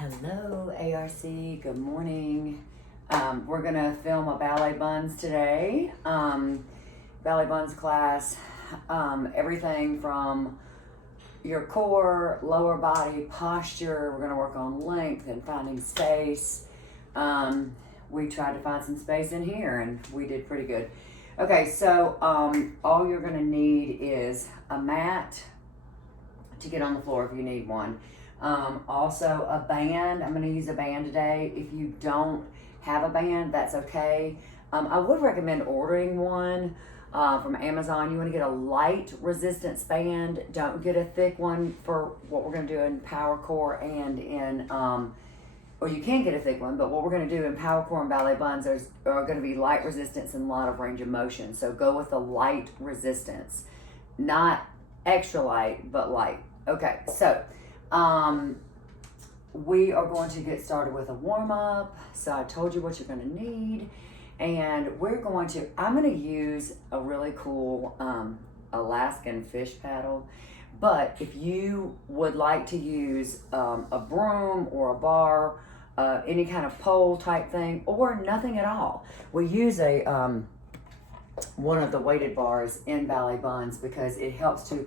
Hello, ARC. Good morning. We're going to film a ballet buns today. Ballet buns class, everything from your core, lower body, posture. We're going to work on length and finding space. We tried to find some space in here and we did pretty good. Okay, so all you're going to need is a mat to get on the floor if you need one. Also a band. I'm going to use a band today. If you don't have a band, that's okay. I would recommend ordering one from Amazon. You want to get a light resistance band. Don't get a thick one for what we're going to do in power core and in, or you can get a thick one, but what we're going to do in power core and ballet buns are going to be light resistance and a lot of range of motion. So go with the light resistance, not extra light, but light. Okay, so we are going to get started with a warm-up. So I told you what you're going to need, and I'm going to use a really cool Alaskan fish paddle, but if you would like to use a broom or a bar, any kind of pole type thing, or nothing at all, we use a one of the weighted bars in ballet buns because it helps you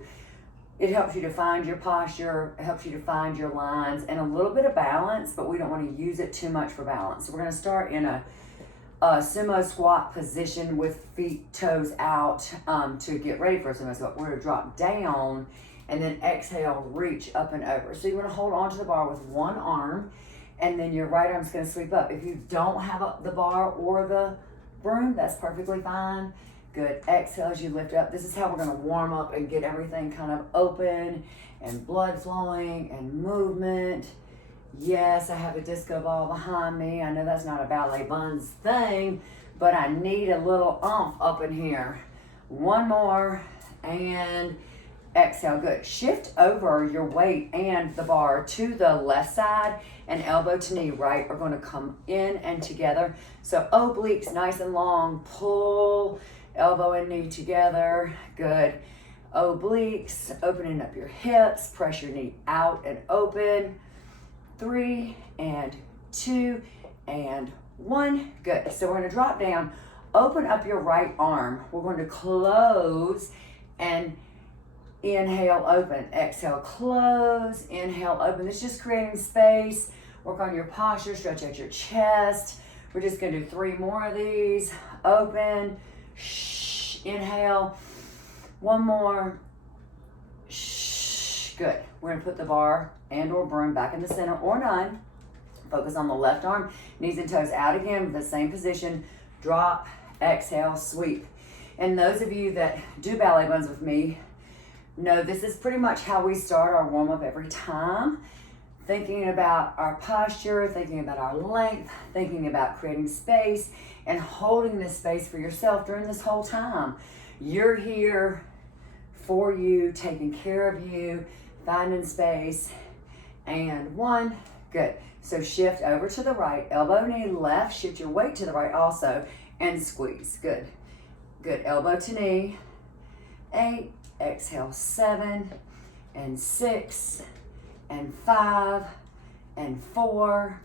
to find your posture, it helps you to find your lines and a little bit of balance, but we don't want to use it too much for balance. So we're going to start in a sumo squat position with feet, toes out to get ready for a sumo squat. We're going to drop down and then exhale, reach up and over. So you want to hold onto the bar with one arm and then your right arm's going to sweep up. If you don't have the bar or the broom, that's perfectly fine. Good. Exhale as you lift up. This is how we're going to warm up and get everything kind of open and blood flowing and movement. Yes, I have a disco ball behind me. I know that's not a ballet buns thing, but I need a little oomph up in here. One more and exhale. Good. Shift over your weight and the bar to the left side, and elbow to knee right are going to come in and together. So obliques nice and long. Pull elbow and knee together. Good. Obliques, opening up your hips. Press your knee out and open. 3 and 2 and 1. Good. So we're going to drop down. Open up your right arm. We're going to close and inhale, open. Exhale, close. Inhale, open. It's just creating space. Work on your posture. Stretch out your chest. We're just going to do 3 more of these. Open. Shh, inhale. One more. Shh, good. We're going to put the bar and or broom back in the center or none. Focus on the left arm, knees and toes out again, the same position. Drop, exhale, sweep. And those of you that do ballet buns with me know this is pretty much how we start our warm-up every time. Thinking about our posture, thinking about our length, thinking about creating space, and holding this space for yourself during this whole time. You're here for you, taking care of you, finding space, and 1, good. So shift over to the right, elbow, knee, left, shift your weight to the right also, and squeeze, good. Good, elbow to knee, 8, exhale, 7, and 6, and 5, and 4,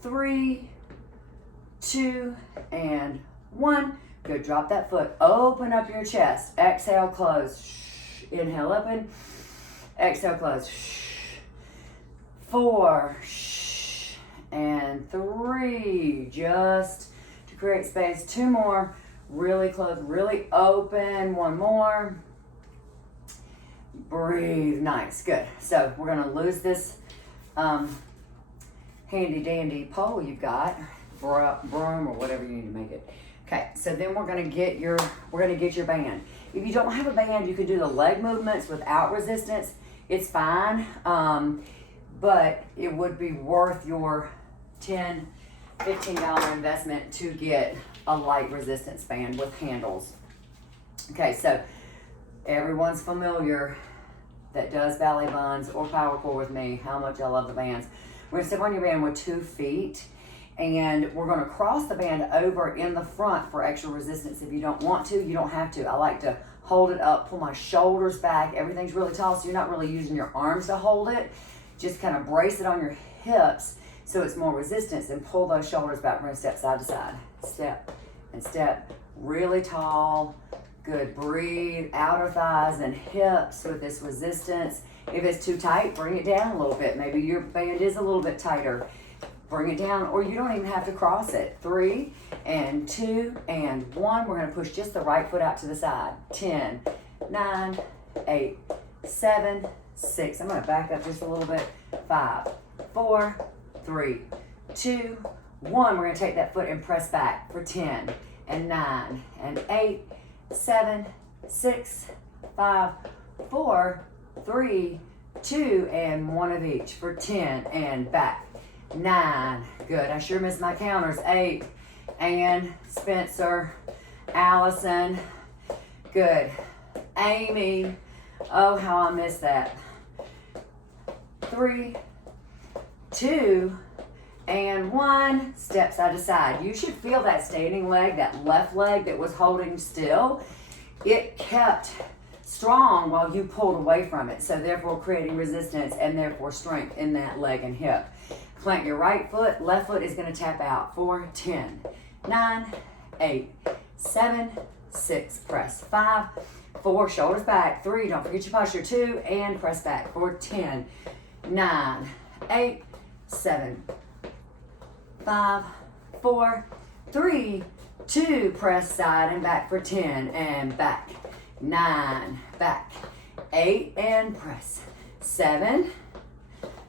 3, 2, and 1. Good, drop that foot, open up your chest, exhale, close, shh. Inhale, open, exhale, close, shh. 4, shh. And 3, just to create space. 2 more, really close, really open. 1 more, breathe, nice, good. So we're gonna lose this handy dandy pole you've got, broom or whatever you need to make it. Okay, so then we're gonna get your band. If you don't have a band, you can do the leg movements without resistance. It's fine, but it would be worth your $10, $15 investment to get a light resistance band with handles. Okay, so everyone's familiar that does ballet buns or power core with me, how much I love the bands. We're gonna step on your band with 2 feet, and we're gonna cross the band over in the front for extra resistance. If you don't want to, you don't have to. I like to hold it up, pull my shoulders back. Everything's really tall, so you're not really using your arms to hold it. Just kind of brace it on your hips so it's more resistance, and pull those shoulders back. We're gonna step side to side. Step and step, really tall. Good, breathe, outer thighs and hips with this resistance. If it's too tight, bring it down a little bit. Maybe your band is a little bit tighter. Bring it down, or you don't even have to cross it. 3 and 2 and 1. We're gonna push just the right foot out to the side. 10, 9, 8, 7, 6. I'm gonna back up just a little bit. 5, 4, 3, 2, 1. We're gonna take that foot and press back for 10 and 9 and 8, 7, 6, 5, 4, 3, 2, and 1 of each for 10 and back. 9, good. I sure missed my counters. 8, and Spencer, Allison, good. Amy, oh how I missed that. 3, 2, and 1, step side to side. You should feel that standing leg, that left leg that was holding still. It kept strong while you pulled away from it. So therefore creating resistance and therefore strength in that leg and hip. Plant your right foot, left foot is gonna tap out for 10, 9, 8, 7, 6, press 5, 4, shoulders back, 3, don't forget your posture, 2, and press back for 10, 9, 8, 7, 5, 4, 3, 2, press side and back for 10 and back, 9, back, 8 and press, 7,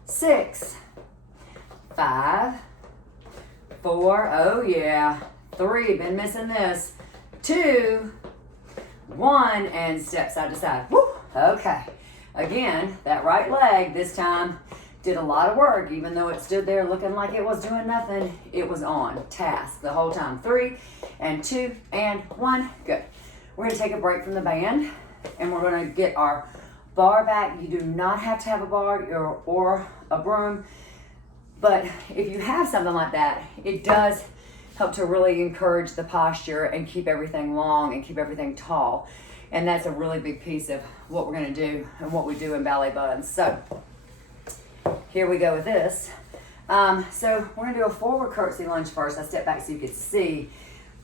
6, 5, 4, oh yeah, 3, been missing this, 2, 1, and step side to side. Woo, okay. Again, that right leg this time did a lot of work. Even though it stood there looking like it was doing nothing, it was on task the whole time. 3 and 2 and 1, good. We're gonna take a break from the band and we're gonna get our bar back. You do not have to have a bar or a broom, but if you have something like that, it does help to really encourage the posture and keep everything long and keep everything tall. And that's a really big piece of what we're gonna do and what we do in ballet buns. So here we go with this. So we're gonna do a forward curtsy lunge first. I step back so you can see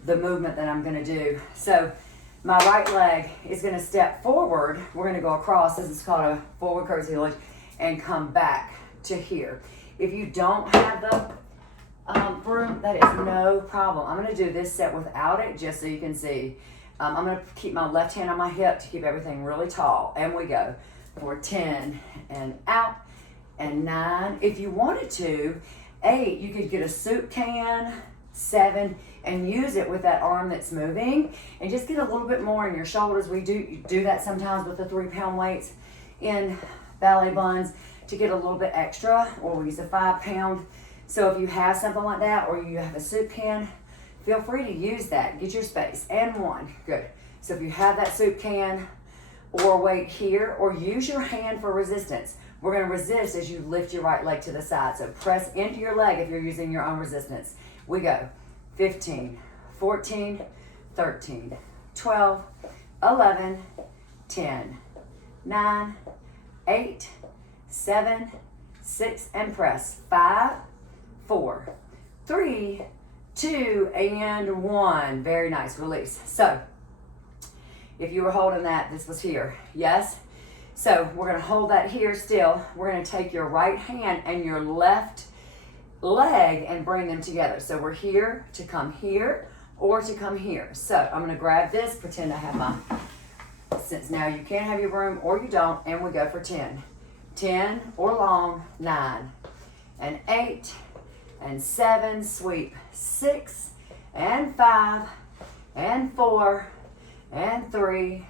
the movement that I'm gonna do. So my right leg is gonna step forward. We're gonna go across. This is called a forward curtsy lunge, and come back to here. If you don't have the broom, that is no problem. I'm gonna do this set without it just so you can see. I'm gonna keep my left hand on my hip to keep everything really tall. And we go for 10 and out and 9. If you wanted to, 8, you could get a soup can, 7, and use it with that arm that's moving and just get a little bit more in your shoulders. We do that sometimes with the 3-pound weights in ballet buns to get a little bit extra, or we use a 5-pound. So if you have something like that, or you have a soup can, feel free to use that. Get your space. And 1, good. So if you have that soup can or weight here, or use your hand for resistance. We're gonna resist as you lift your right leg to the side. So press into your leg if you're using your own resistance. We go 15, 14, 13, 12, 11, 10, 9, 8, 7, 6, and press 5, 4, 3, 2, and 1. Very nice, release. So if you were holding that, this was here, yes? So we're gonna hold that here still. We're gonna take your right hand and your left leg and bring them together. So we're here to come here or to come here. So I'm gonna grab this, pretend I have my, since now you can have your broom or you don't, and we go for 10. 10 or long, 9 and 8 and 7, sweep, 6 and 5 and 4 and 3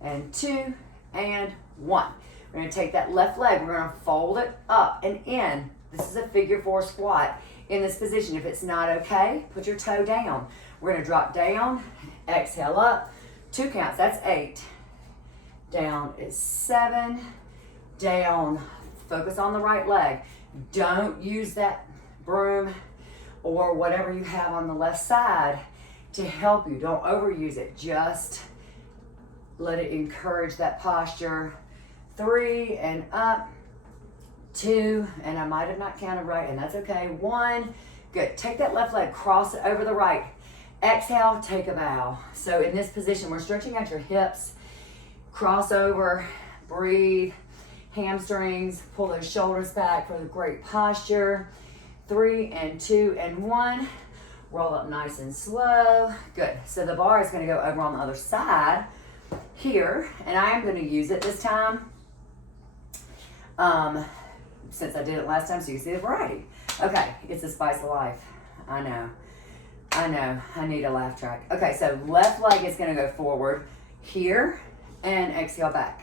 and 2 and 1. We're gonna take that left leg, we're gonna fold it up and in. This is a figure 4 squat in this position. If it's not okay, put your toe down. We're gonna drop down, exhale up, 2 counts, that's 8. Down is 7, down, focus on the right leg. Don't use that broom or whatever you have on the left side to help you. Don't overuse it, just let it encourage that posture. 3 and up, 2, and I might have not counted right, and that's okay. 1, good. Take that left leg, cross it over the right. Exhale, take a bow. So in this position, we're stretching out your hips, cross over, breathe, hamstrings, pull those shoulders back for the great posture. 3 and 2 and 1. Roll up nice and slow. Good. So the bar is going to go over on the other side here, and I am going to use it this time since I did it last time, so you see the variety. Okay, it's a spice of life. I know. I need a laugh track. Okay, so left leg is going to go forward here and exhale back.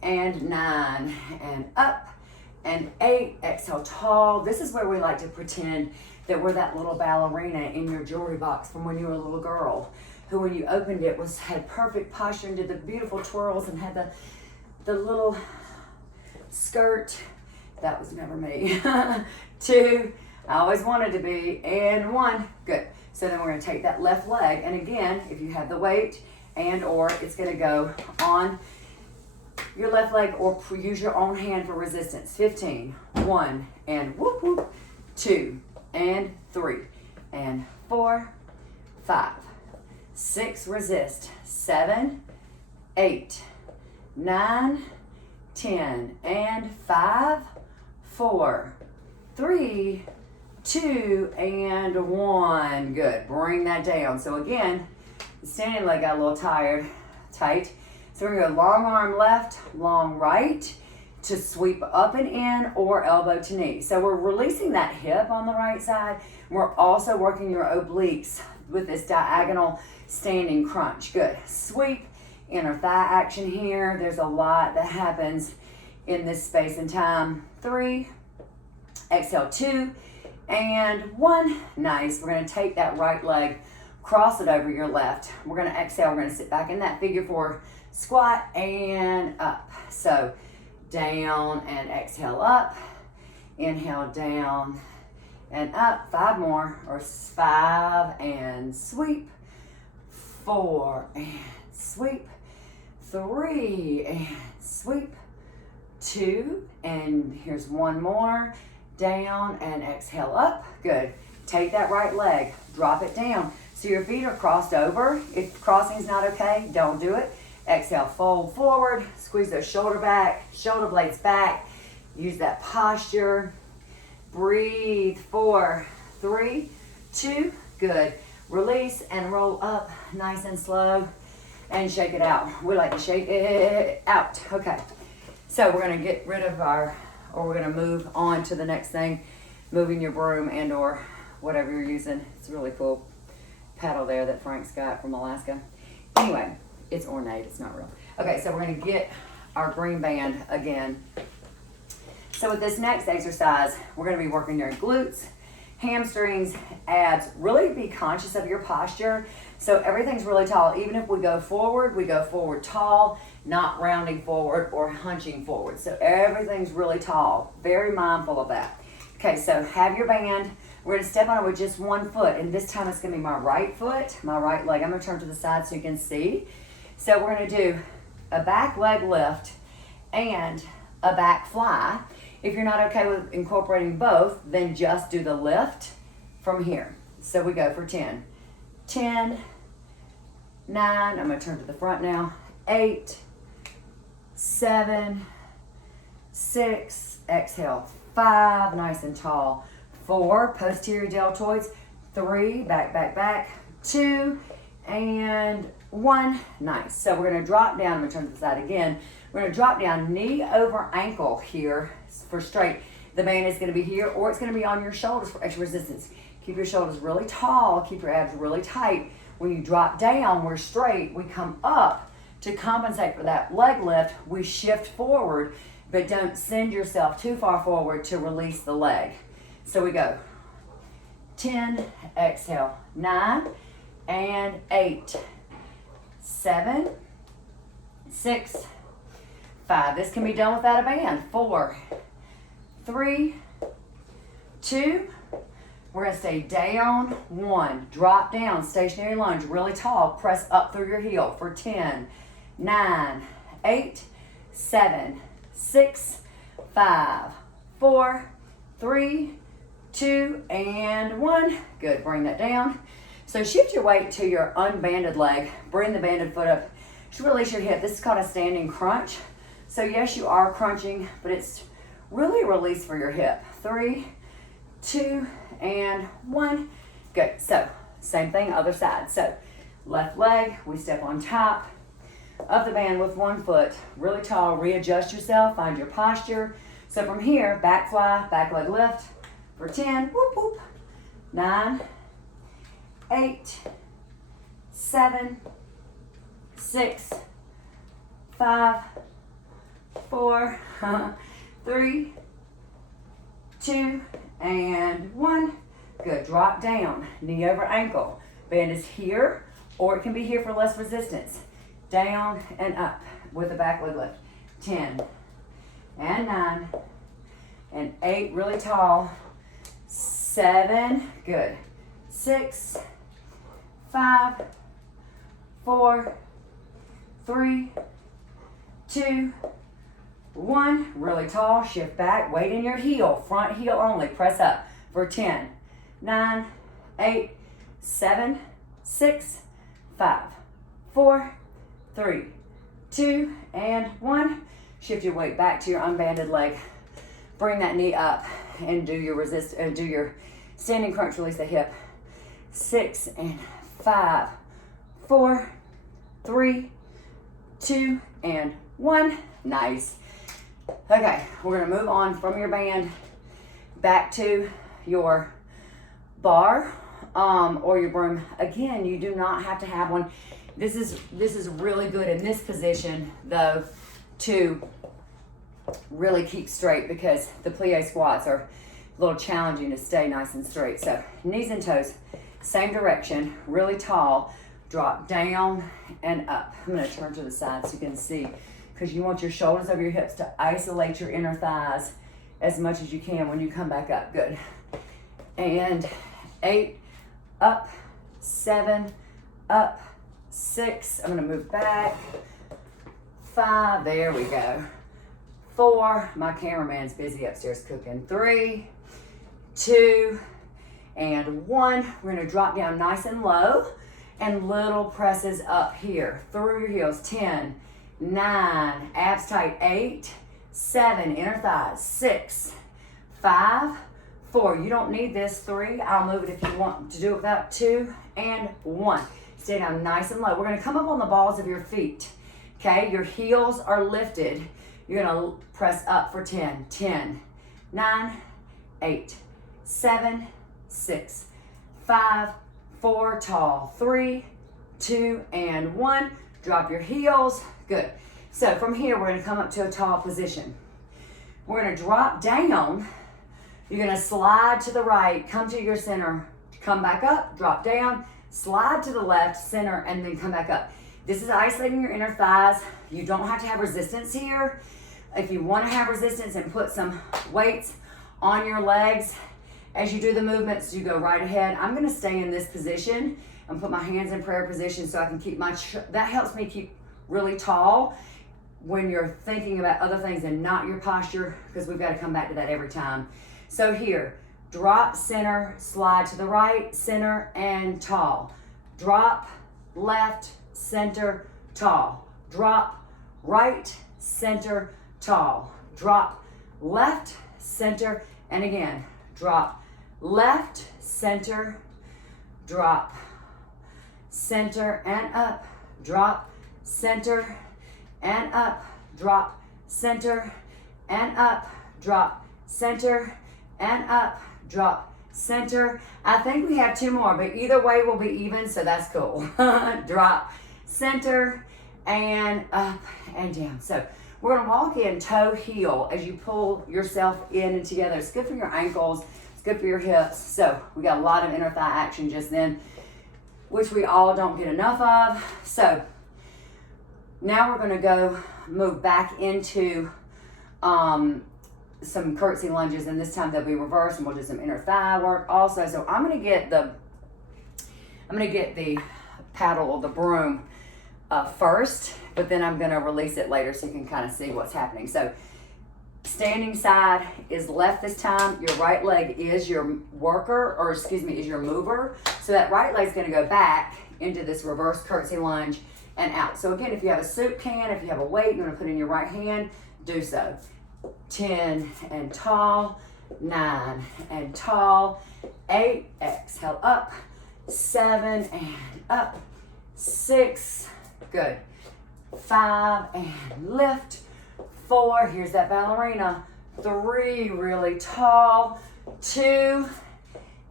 And 9 and up and 8. Exhale tall. This is where we like to pretend that we're that little ballerina in your jewelry box from when you were a little girl, who when you opened it had perfect posture and did the beautiful twirls and had the little skirt. That was never me. 2, I always wanted to be, and 1. Good. So then we're going to take that left leg, and again, if you have the weight and or it's going to go on your left leg or use your own hand for resistance. 15, 1 and whoop whoop, 2 and 3 and 4, 5, 6, resist, 7, 8, 9, 10 and 5, 4, 3, 2 and 1. Good. Bring that down. So again, the standing leg got a little tight. So we're going to go long arm left, long right to sweep up and in or elbow to knee. So we're releasing that hip on the right side. We're also working your obliques with this diagonal standing crunch. Good. Sweep, inner thigh action here. There's a lot that happens in this space and time. 3, exhale 2 and 1. Nice. We're going to take that right leg, cross it over your left. We're going to exhale. We're going to sit back in that figure 4 squat and up. So down and exhale up. Inhale down and up. 5 more, or 5 and sweep. 4 and sweep. 3 and sweep. 2 and here's 1 more. Down and exhale up. Good. Take that right leg, drop it down. So your feet are crossed over. If crossing is not okay, don't do it. Exhale, fold forward, squeeze those shoulder blades back. Use that posture. Breathe. 4, 3, 2. Good. Release and roll up nice and slow and shake it out. We like to shake it out. Okay. So we're going to get rid of we're going to move on to the next thing, moving your broom and or whatever you're using. It's a really cool paddle there that Frank's got from Alaska. Anyway, it's ornate, it's not real. Okay, so we're going to get our green band again. So with this next exercise, we're going to be working your glutes, hamstrings, abs. Really be conscious of your posture. So everything's really tall. Even if we go forward tall, not rounding forward or hunching forward. So everything's really tall. Very mindful of that. Okay, so have your band. We're going to step on it with just 1 foot, and this time it's going to be my right foot, my right leg. I'm going to turn to the side so you can see. So we're going to do a back leg lift and a back fly. If you're not okay with incorporating both, then just do the lift from here. So we go for 10. 10, 9, I'm going to turn to the front now. 8, 7, 6, exhale, 5, nice and tall. 4, posterior deltoids. 3, back. 2, and 1, nice. So we're going to drop down. I'm going to turn to the side again. We're going to drop down knee over ankle here for straight. The band is going to be here, or it's going to be on your shoulders for extra resistance. Keep your shoulders really tall. Keep your abs really tight. When you drop down, we're straight. We come up to compensate for that leg lift. We shift forward, but don't send yourself too far forward to release the leg. So we go 10, exhale, 9 and 8, 7, 6, 5. This can be done without a band. 4, 3, 2. We're going to stay down. 1. Drop down. Stationary lunge. Really tall. Press up through your heel for 10, 9, 8, 7, 6, 5, 4, 3, 2, and 1. Good, bring that down. So shift your weight to your unbanded leg. Bring the banded foot up. Just release your hip. This is called a standing crunch. So yes, you are crunching, but it's really a release for your hip. 3, 2, and 1. Good. So same thing, other side. So left leg, we step on top of the band with one foot, really tall. Readjust yourself, find your posture. So from here, back fly, back leg lift for 10. Whoop, whoop. 9, 8, 7, 6, 5, 4, 3, 2, and 1. Good. Drop down, knee over ankle. Band is here, or it can be here for less resistance. Down and up with the back leg lift. 10 and 9 and 8, really tall. 7, good. 6, 5, 4, 3, 2, 1. Really tall. Shift back. Weight in your heel. Front heel only. Press up for 10, 9, 8, 7, 6, 5, 4, 3, 2, and 1. Shift your weight back to your unbanded leg. Bring that knee up and do your standing crunch. Release the hip. 6 and 5, 4, 3, 2, and 1. Nice. Okay, we're gonna move on from your band back to your bar or your broom. Again, you do not have to have one. This is really good in this position though to really keep straight, because the plie squats are a little challenging to stay nice and straight. So knees and toes, same direction, really tall. Drop down and up. I'm going to turn to the side so you can see, because you want your shoulders over your hips to isolate your inner thighs as much as you can when you come back up. Good. And 8, up, 7, up, 6. I'm going to move back. 5, there we go. 4, my cameraman's busy upstairs cooking. 3, 2, and 1. We're going to drop down nice and low and little presses up here through your heels. 10, 9, abs tight. 8, 7, inner thighs. 6, 5, 4. You don't need this. 3, I'll move it if you want to do it without. 2, and 1. Stay down nice and low. We're going to come up on the balls of your feet. Okay, your heels are lifted. You're going to press up for 10, 10, 9, 8, 7, 6, 5, 4, tall. 3, 2, and 1. Drop your heels. Good. So from here, we're going to come up to a tall position. We're going to drop down. You're going to slide to the right, come to your center, come back up, drop down, slide to the left, center, and then come back up. This is isolating your inner thighs. You don't have to have resistance here. If you want to have resistance and put some weights on your legs as you do the movements, you go right ahead. I'm going to stay in this position and put my hands in prayer position so I can keep that helps me keep really tall when you're thinking about other things and not your posture, because we've got to come back to that every time. So here, drop, center, slide to the right, center, and tall. Drop, left, center, tall. Drop, right, center, tall. Drop, left, center, and again, drop, left, center, drop, center, and up. Drop, center, and up. Drop, center, and up. Drop, center, and up. Drop, center. I think we have 2 more, but either way will be even, so that's cool. Drop, center, and up and down. So we're gonna walk in toe heel as you pull yourself in and together. It's good for your ankles, it's good for your hips. So we got a lot of inner thigh action just then, which we all don't get enough of. So now we're gonna go move back into some curtsy lunges, and this time they'll be reversed, and we'll do some inner thigh work also. So I'm gonna get the paddle or the broom first, but then I'm gonna release it later so you can kind of see what's happening. So standing side is left this time. Your right leg is your worker, or excuse me, is your mover. So that right leg's gonna go back into this reverse curtsy lunge and out. So again, if you have a soup can, if you have a weight you wanna put in your right hand, do so. 10 and tall, 9 and tall, 8, exhale up, 7 and up, 6, good, 5 and lift, 4, here's that ballerina, 3, really tall, 2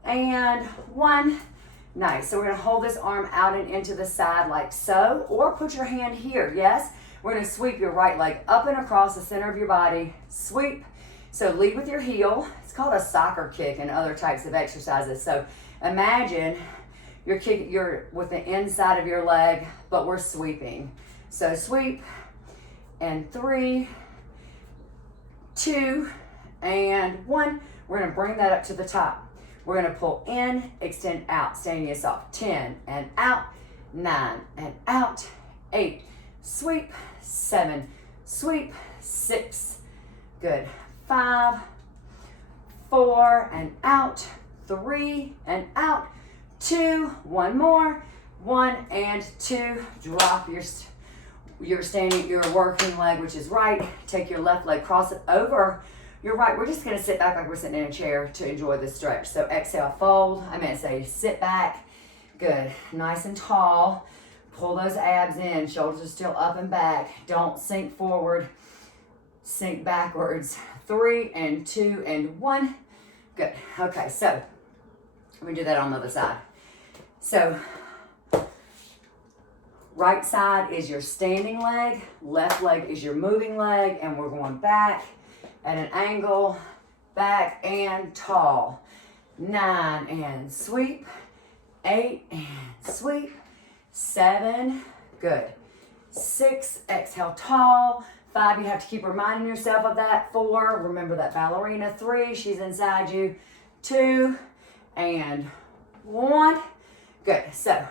and 1. Nice. So we're going to hold this arm out and into the side like so, or put your hand here. Yes, we're going to sweep your right leg up and across the center of your body. Sweep. So lead with your heel. It's called a soccer kick and other types of exercises. So imagine you're with the inside of your leg, but we're sweeping. So sweep, and 3, 2, and 1. We're going to bring that up to the top. We're going to pull in, extend out, standing it soft. 10 and out, 9 and out, 8, sweep, 7, sweep, 6, good, 5, 4 and out, 3 and out, 2, 1 more, 1 and 2, drop your working leg, which is right. Take your left leg, cross it over your right. We're just gonna sit back like we're sitting in a chair to enjoy this stretch. So exhale, fold. I meant to say sit back. Good, nice and tall. Pull those abs in, shoulders are still up and back. Don't sink forward, sink backwards. 3 and 2 and 1. Good, okay, so let me do that on the other side. So right side is your standing leg, left leg is your moving leg, and we're going back at an angle, back and tall. 9 and sweep, 8 and sweep, 7, good. 6, exhale tall. 5, you have to keep reminding yourself of that. 4, remember that ballerina. 3, she's inside you. 2 and 1, good. So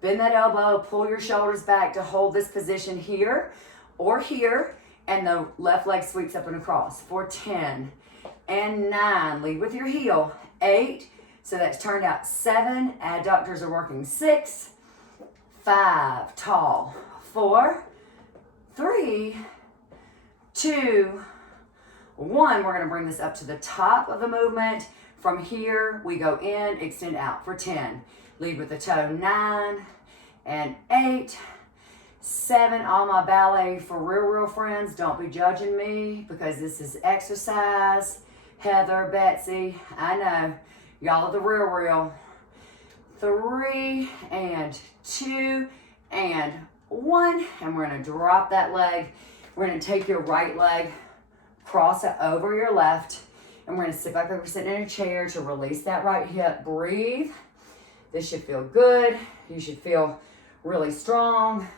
bend that elbow, pull your shoulders back to hold this position here or here, and the left leg sweeps up and across for 10 and 9. Lead with your heel. 8, so that's turned out. 7, adductors are working. 6, 5, tall. 4, 3, 2, 1. We're gonna bring this up to the top of the movement. From here, we go in, extend out for 10. Lead with the toe. 9 and 8, 7. All my ballet for real friends, don't be judging me because this is exercise. Heather, Betsy, I know. Y'all are the real. 3 and 2 and 1. And we're gonna drop that leg. We're gonna take your right leg, cross it over your left, and we're gonna sit back like we're sitting in a chair to release that right hip. Breathe. This should feel good. You should feel really strong.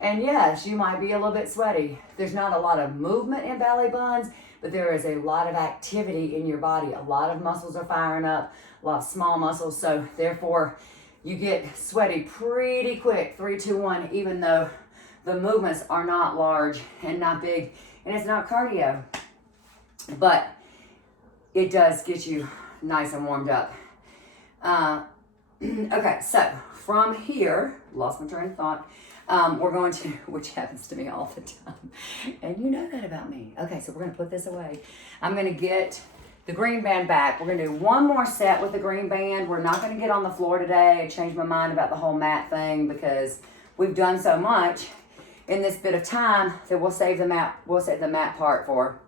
And yes, you might be a little bit sweaty. There's not a lot of movement in ballet buns, but there is a lot of activity in your body. A lot of muscles are firing up, a lot of small muscles. So therefore, you get sweaty pretty quick. 3, 2, 1, even though the movements are not large and not big, and it's not cardio. But it does get you nice and warmed up. Okay, so from here, lost my train of thought. We're going to, which happens to me all the time, and you know that about me. Okay, so we're gonna put this away. I'm gonna get the green band back. We're gonna do one more set with the green band. We're not gonna get on the floor today. I changed my mind about the whole mat thing because we've done so much in this bit of time that we'll save the mat part for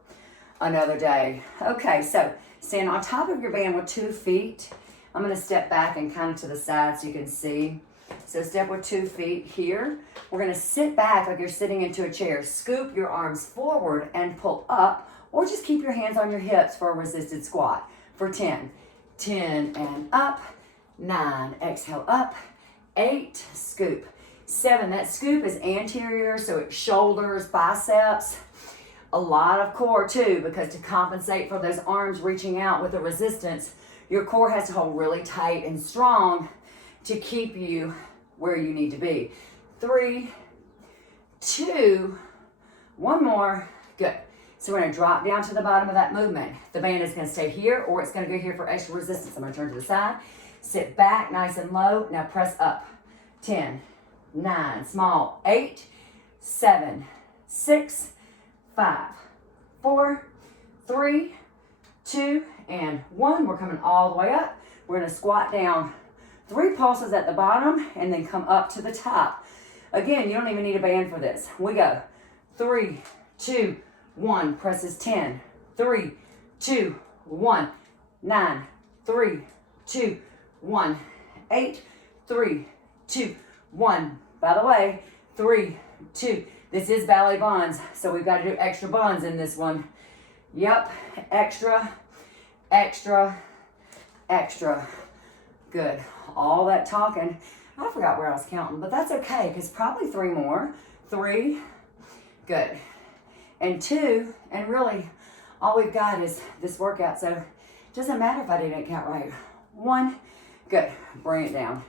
another day. Okay, so stand on top of your band with 2 feet. I'm gonna step back and kind of to the side so you can see. So step with 2 feet here. We're gonna sit back like you're sitting into a chair. Scoop your arms forward and pull up, or just keep your hands on your hips for a resisted squat for 10. 10 and up, 9, exhale up, 8, scoop. 7, that scoop is anterior, so it's shoulders, biceps, a lot of core too, because to compensate for those arms reaching out with the resistance, your core has to hold really tight and strong to keep you where you need to be. 3, 2, 1 more, good. So we're gonna drop down to the bottom of that movement. The band is gonna stay here, or it's gonna go here for extra resistance. I'm gonna turn to the side, sit back nice and low. Now press up. 10, 9, small, 8, 7, 6, 5, 4, 3, 2, and 1. We're coming all the way up. We're gonna squat down 3 pulses at the bottom and then come up to the top. Again, you don't even need a band for this. We go 3, 2, 1. Presses 10, 3, 2, 1, 9, 3, 2, 1, 8, 3, 2, 1. By the way, 3, 2. This is ballet buns, so we've got to do extra buns in this one. Yep, extra, extra, extra. Good. All that talking. I forgot where I was counting, but that's okay, because probably 3 more. 3. Good. And 2, and really, all we've got is this workout, so it doesn't matter if I didn't count right. 1. Good. Bring it down.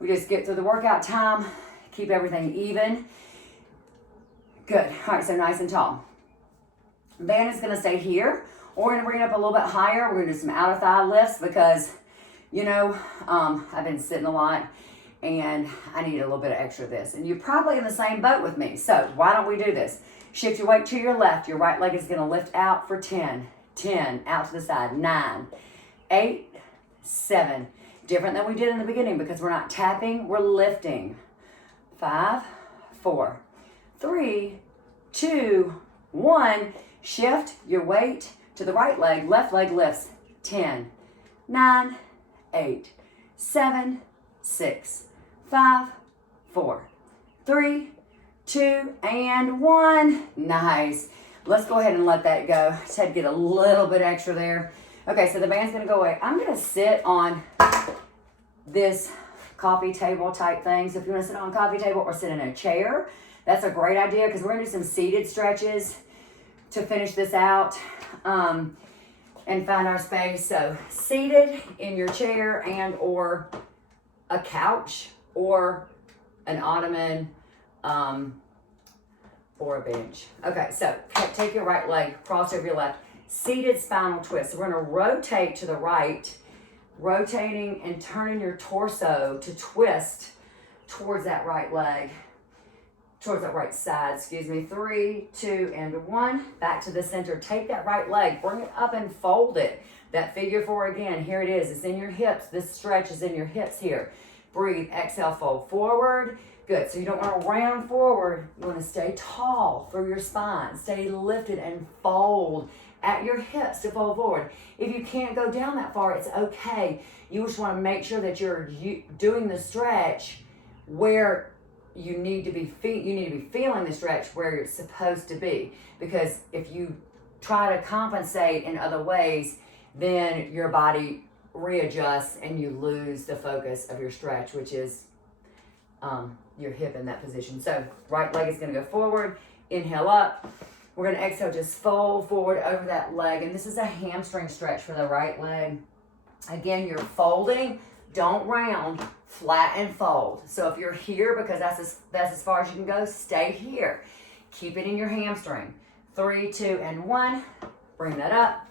We just get through the workout time, keep everything even. Good. All right, so nice and tall. Band is going to stay here, or we're going to bring it up a little bit higher. We're going to do some outer thigh lifts because, you know, I've been sitting a lot and I need a little bit of extra of this. And you're probably in the same boat with me. So why don't we do this? Shift your weight to your left. Your right leg is going to lift out for 10. 10, out to the side. 9, 8, 7. Different than we did in the beginning because we're not tapping, we're lifting. 5, 4, 3, 2, 1. Shift your weight to the right leg. Left leg lifts. 10, 9, 8, 7, 6, 5, 4, 3, 2, and 1. Nice. Let's go ahead and let that go. Just had to get a little bit extra there. Okay, so the band's gonna go away. I'm gonna sit on this coffee table type thing. So if you wanna sit on a coffee table or sit in a chair, that's a great idea because we're gonna do some seated stretches to finish this out and find our space. So seated in your chair and or a couch or an ottoman or a bench. Okay, so take your right leg, cross over your left. Seated spinal twist. So we're going to rotate to the right, rotating and turning your torso to twist towards that right leg, towards that right side, excuse me. 3, 2, and 1. Back to the center. Take that right leg, bring it up and fold it. That figure 4 again. Here it is. It's in your hips. This stretch is in your hips here. Breathe. Exhale, fold forward. Good. So you don't want to round forward. You want to stay tall through your spine. Stay lifted and fold at your hips to fold forward. If you can't go down that far, it's okay. You just want to make sure that you're doing the stretch where you need to be feeling the stretch where it's supposed to be. Because if you try to compensate in other ways, then your body readjusts and you lose the focus of your stretch, which is your hip in that position. So right leg is going to go forward. Inhale up. We're going to exhale, just fold forward over that leg. And this is a hamstring stretch for the right leg. Again, you're folding. Don't round. Flat and fold. So if you're here, because that's as far as you can go, stay here. Keep it in your hamstring. 3, 2, and 1. Bring that up.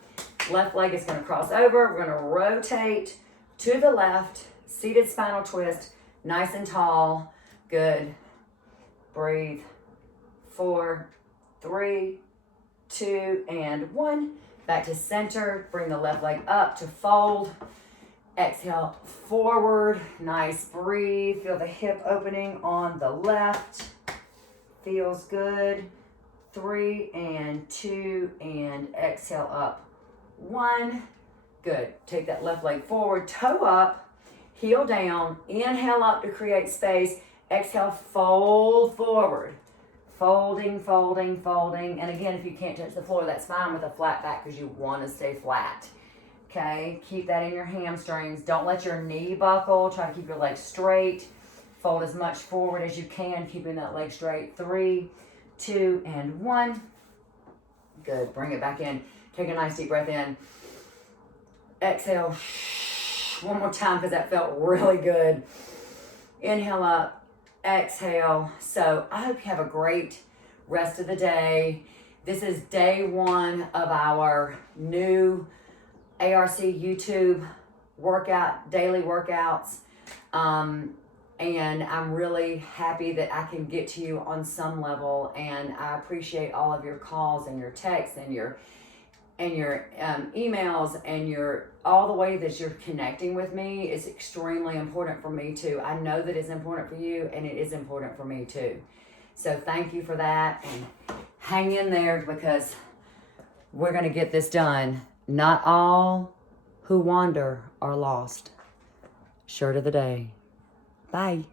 Left leg is going to cross over. We're going to rotate to the left. Seated spinal twist. Nice and tall. Good. Breathe. 4, 3, 2, and 1. Back to center. Bring the left leg up to fold. Exhale, forward. Nice. Breathe. Feel the hip opening on the left. Feels good. 3 and 2, and exhale up. 1. Good. Take that left leg forward. Toe up. Heel down. Inhale up to create space. Exhale, fold forward. Folding, folding, folding. And again, if you can't touch the floor, that's fine with a flat back because you want to stay flat. Okay, keep that in your hamstrings. Don't let your knee buckle. Try to keep your legs straight. Fold as much forward as you can, keeping that leg straight. 3, 2, and 1. Good, bring it back in. Take a nice deep breath in. Exhale. One more time because that felt really good. Inhale up. Exhale. So I hope you have a great rest of the day. This is day one of our new ARC YouTube daily workouts. And I'm really happy that I can get to you on some level, and I appreciate all of your calls and your texts and your emails and all the way that you're connecting with me is extremely important for me too. I know that it's important for you, and it is important for me too. So thank you for that, and hang in there because we're going to get this done. Not all who wander are lost. Shirt of the day. Bye.